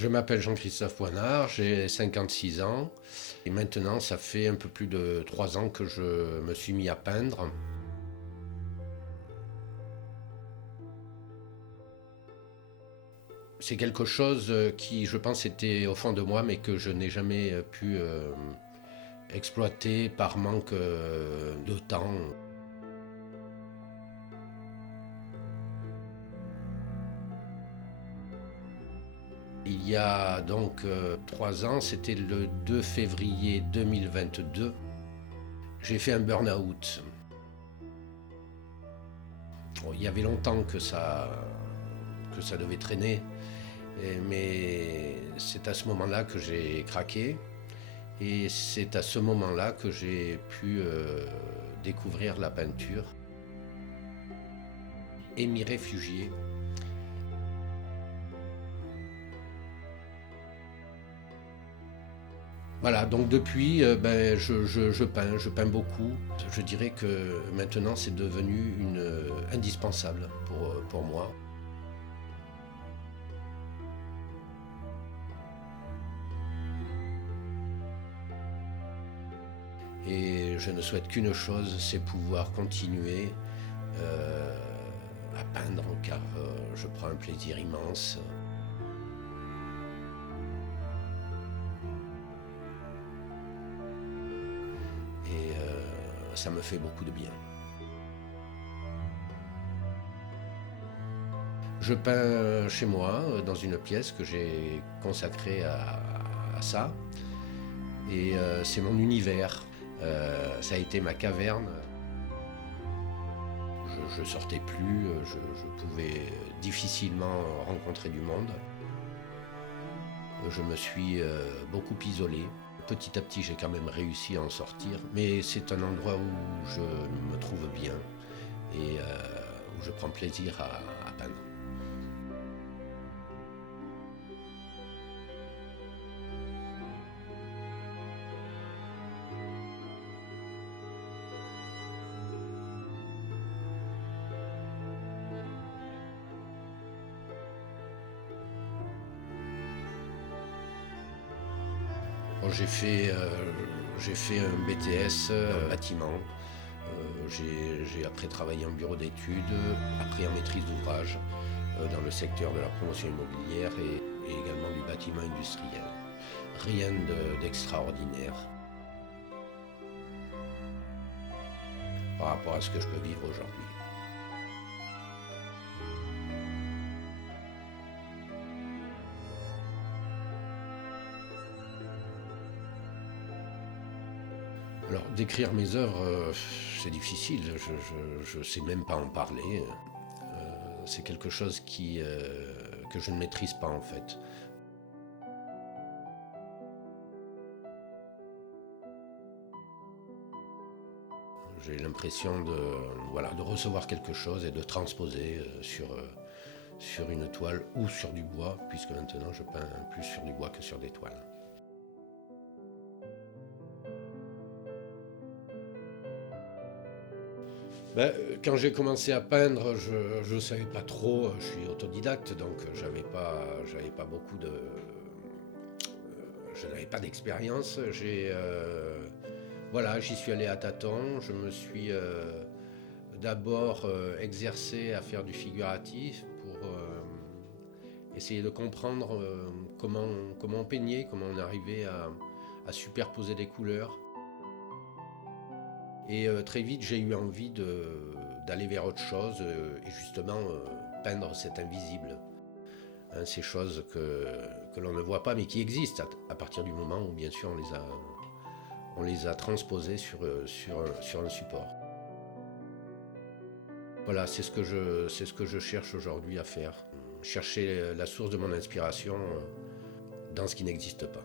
Je m'appelle Jean-Christophe Poinard, j'ai 56 ans et maintenant ça fait un peu plus de 3 ans que je me suis mis à peindre. C'est quelque chose qui, je pense, était au fond de moi mais que je n'ai jamais pu exploiter par manque de temps. Il y a donc 3 ans, c'était le 2 février 2022, j'ai fait un burn-out. Bon, il y avait longtemps que ça devait traîner, mais c'est à ce moment-là que j'ai craqué et c'est à ce moment-là que j'ai pu découvrir la peinture et m'y réfugier. Voilà, donc depuis, je peins beaucoup. Je dirais que maintenant c'est devenu indispensable pour moi. Et je ne souhaite qu'une chose, c'est pouvoir continuer euh, à peindre car je prends un plaisir immense. Et ça me fait beaucoup de bien. Je peins chez moi, dans une pièce que j'ai consacrée à ça. Et c'est mon univers. Ça a été ma caverne. Je sortais plus, je pouvais difficilement rencontrer du monde. Je me suis beaucoup isolé. Petit à petit, j'ai quand même réussi à en sortir, mais c'est un endroit où je me trouve bien et où je prends plaisir à peindre. Bon, j'ai fait un BTS bâtiment. J'ai après travaillé en bureau d'études, après en maîtrise d'ouvrage dans le secteur de la promotion immobilière et également du bâtiment industriel. Rien d'extraordinaire par rapport à ce que je peux vivre aujourd'hui. Alors, décrire mes œuvres, c'est difficile, je ne sais même pas en parler. C'est quelque chose que je ne maîtrise pas en fait. J'ai l'impression voilà, de recevoir quelque chose et de transposer sur une toile ou sur du bois, puisque maintenant je peins plus sur du bois que sur des toiles. Ben, quand j'ai commencé à peindre, je ne savais pas trop, je suis autodidacte, donc j'avais pas beaucoup de... je n'avais pas d'expérience. Voilà, j'y suis allé à tâtons, je me suis d'abord exercé à faire du figuratif pour essayer de comprendre comment on peignait, comment on arrivait à superposer des couleurs. Et très vite, j'ai eu envie d'aller vers autre chose et justement peindre cet invisible. Hein, ces choses que l'on ne voit pas mais qui existent à partir du moment où bien sûr on les a transposées sur un support. Voilà, c'est ce que je cherche aujourd'hui à faire. Chercher la source de mon inspiration dans ce qui n'existe pas.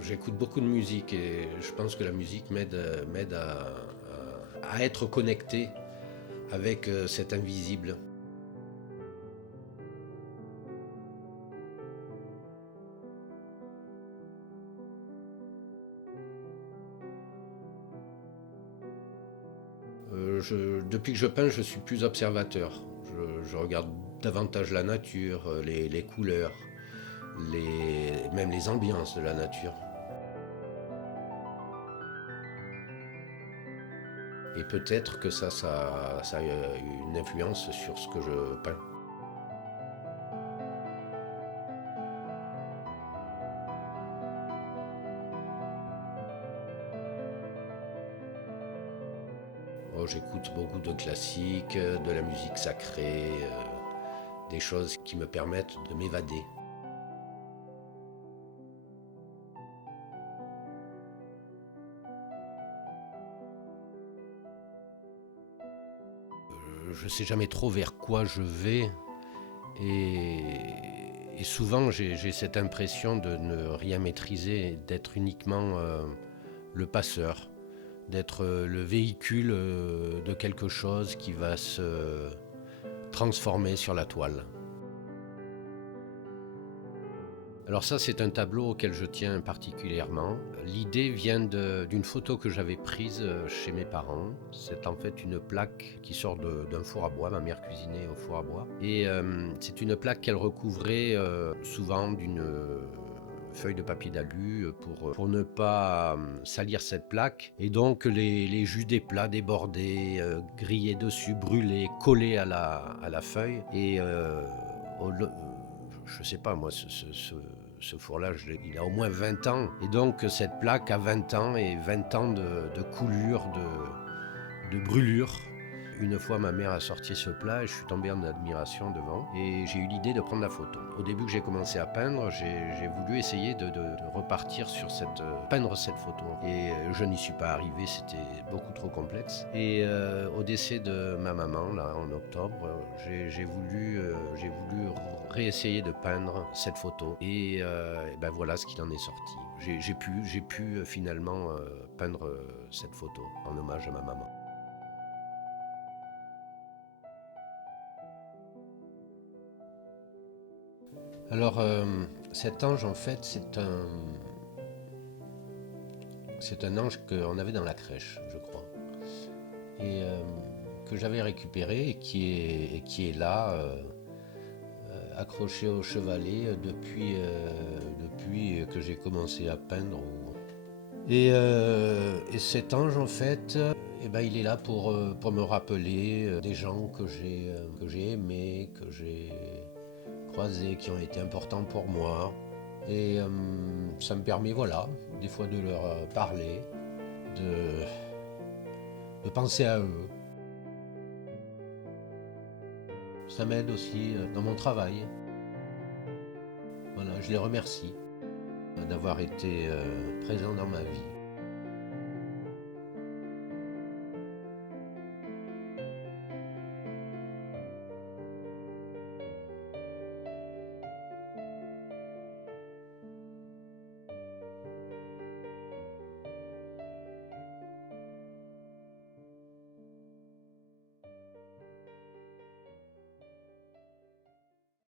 J'écoute beaucoup de musique et je pense que la musique m'aide à être connecté avec cet invisible. depuis que je peins, je suis plus observateur. Je regarde davantage la nature, les couleurs, même les ambiances de la nature. Et peut-être que ça a une influence sur ce que je peins. Oh, j'écoute beaucoup de classiques, de la musique sacrée, des choses qui me permettent de m'évader. Je ne sais jamais trop vers quoi je vais et souvent j'ai cette impression de ne rien maîtriser, d'être uniquement le passeur, d'être le véhicule de quelque chose qui va se transformer sur la toile. Alors ça, c'est un tableau auquel je tiens particulièrement. L'idée vient d'une photo que j'avais prise chez mes parents. C'est en fait une plaque qui sort d'un four à bois. Ma mère cuisinait au four à bois. Et c'est une plaque qu'elle recouvrait souvent d'une feuille de papier d'alu pour ne pas salir cette plaque. Et donc les jus des plats débordés, grillés dessus, brûlés, collés à la feuille. Et je sais pas, moi, ce four-là, il a au moins 20 ans. Et donc, cette plaque a 20 ans et 20 ans de coulure, de brûlure. Une fois, ma mère a sorti ce plat et je suis tombé en admiration devant. Et j'ai eu l'idée de prendre la photo. Au début que j'ai commencé à peindre, j'ai voulu essayer de repartir sur peindre cette photo. Et je n'y suis pas arrivé, c'était beaucoup trop complexe. Et au décès de ma maman, là, en octobre, j'ai voulu réessayer de peindre cette photo. Et ben voilà ce qu'il en est sorti. J'ai pu finalement peindre cette photo en hommage à ma maman. Alors, cet ange, en fait, c'est un ange qu'on avait dans la crèche, je crois, et que j'avais récupéré et qui est là, accroché au chevalet depuis que j'ai commencé à peindre. Et cet ange, en fait, eh ben, il est là pour me rappeler des gens que j'ai aimés, que j'ai croisés, qui ont été importants pour moi. Et ça me permet, voilà, des fois de leur parler, de penser à eux. Ça m'aide aussi dans mon travail. Voilà, je les remercie d'avoir été présents dans ma vie.